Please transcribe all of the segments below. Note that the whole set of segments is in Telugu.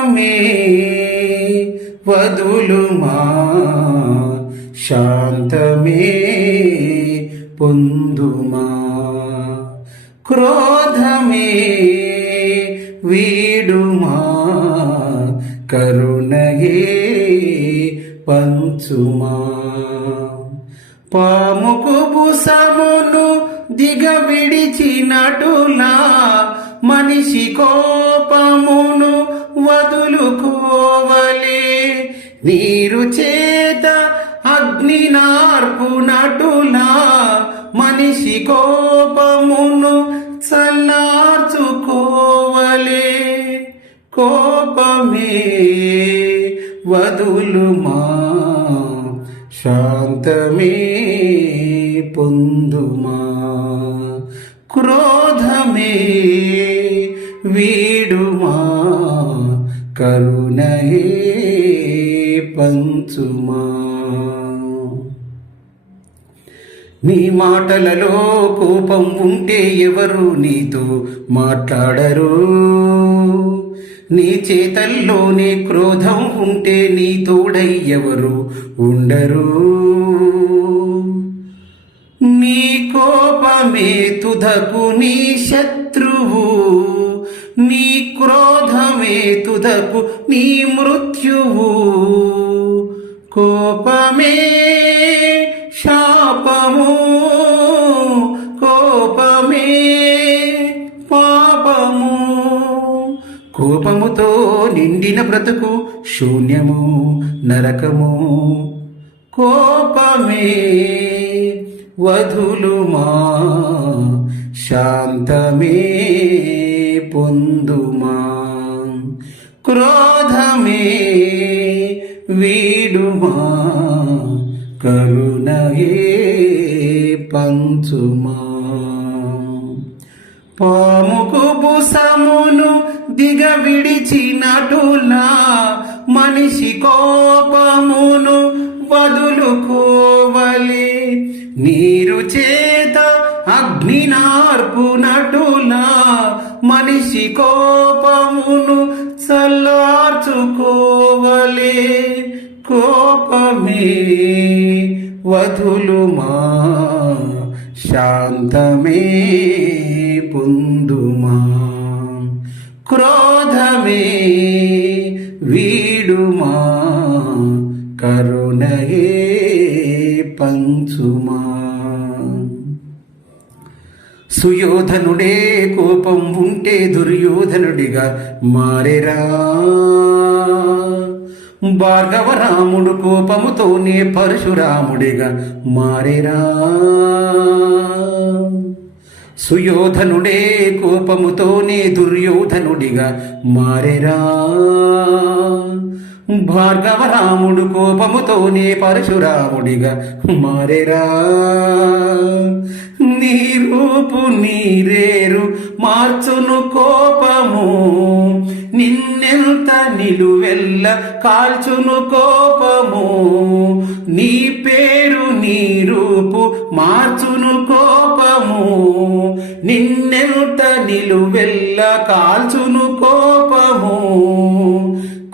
కోపమే వదులుమా శాంతమే పొందుమా. క్రోధమే వీడుమా. కరుణయే పంచుమా. పాముకు బుసమును దిగ విడిచినటులా మనిషి చేత అగ్ని నార్పునటులా మనిషి కోపమును చల్లార్చుకోవలే. కోపమే వదులుమా శాంతమే పొందుమా క్రోధమే వీడుమా కరుణయే పంచుమా నీ మాటలలో కోపం ఉంటే ఎవరు నీతో మాట్లాడరు? నీ చేతల్లోనే క్రోధం ఉంటే నీ తోడై ఎవరు ఉండరు? నీ కోపమే తుదకు నీ శత్రువు నీ క్రోధ తుదకు నీ మృత్యువు. కోపమే శాపము. కోపమే పాపము. కోపముతో నిండిన బ్రతుకు శూన్యము నరకము. కోపమే వధులుమా శాంతమే పొందుమా. క్రోధమే వీడుమా కరుణయే పంచుమా. పాముకు బుసమును దిగ విడిచినటులా మనిషి కోపమును వదులుకోవలి. నీరు చేత అగ్ని నార్పునటులా మనిషి కోపమును చల్లార్చుకోవలే కోపమే వధులుమా. శాంతమే పొందుమా. క్రోధమే వీడుమా. కరుణయే పంచ సుయోధనుడే కోపం ఉంటే దుర్యోధనుడిగా మారెరా. భార్గవరాముడు కోపముతోనే పరశురాముడిగా మారెరా. సుయోధనుడే కోపముతోనే దుర్యోధనుడిగా మారెరా. భార్గవరాముడు కోపముతోనే పరశురాముడిగా మారేరా. నీ రూపు నీరేరు మార్చును కోపము. నిన్నెంత నిలువెల్ల కాల్చును కోపము. నీ పేరు నీ రూపు మార్చును కోపము. నిన్నెంత నిలువెల్ల కాల్చును కోపము.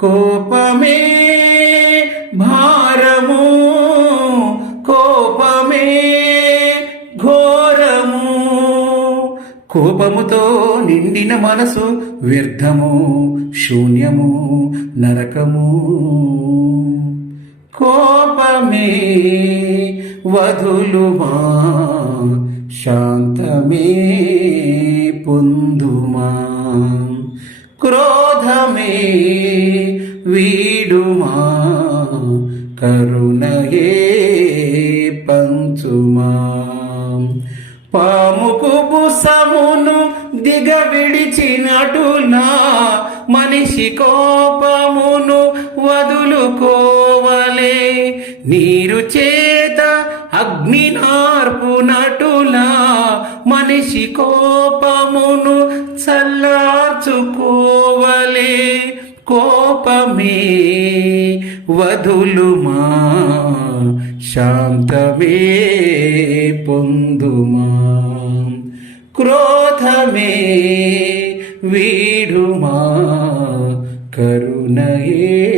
కోపమే భారము కోపమే ఘోరము. కోపముతో నిండిన మనసు వ్యర్థము శూన్యము నరకము. కోపమే వధులుమా శాంతమే పొందుమా. క్రోధమే వీడుమా కరుణయే పంచుమా. పాముకు బుసమును దిగ విడిచినటునా మనిషి కోపమును వదులుకోవలే. నీరు చేత అగ్ని నార్పునటులా మనిషి కోపమును చల్లార్చుకోవలే. కోపమే వదులుమా శాంతమే పొందుమా. క్రోధమే వీడుమా కరుణయే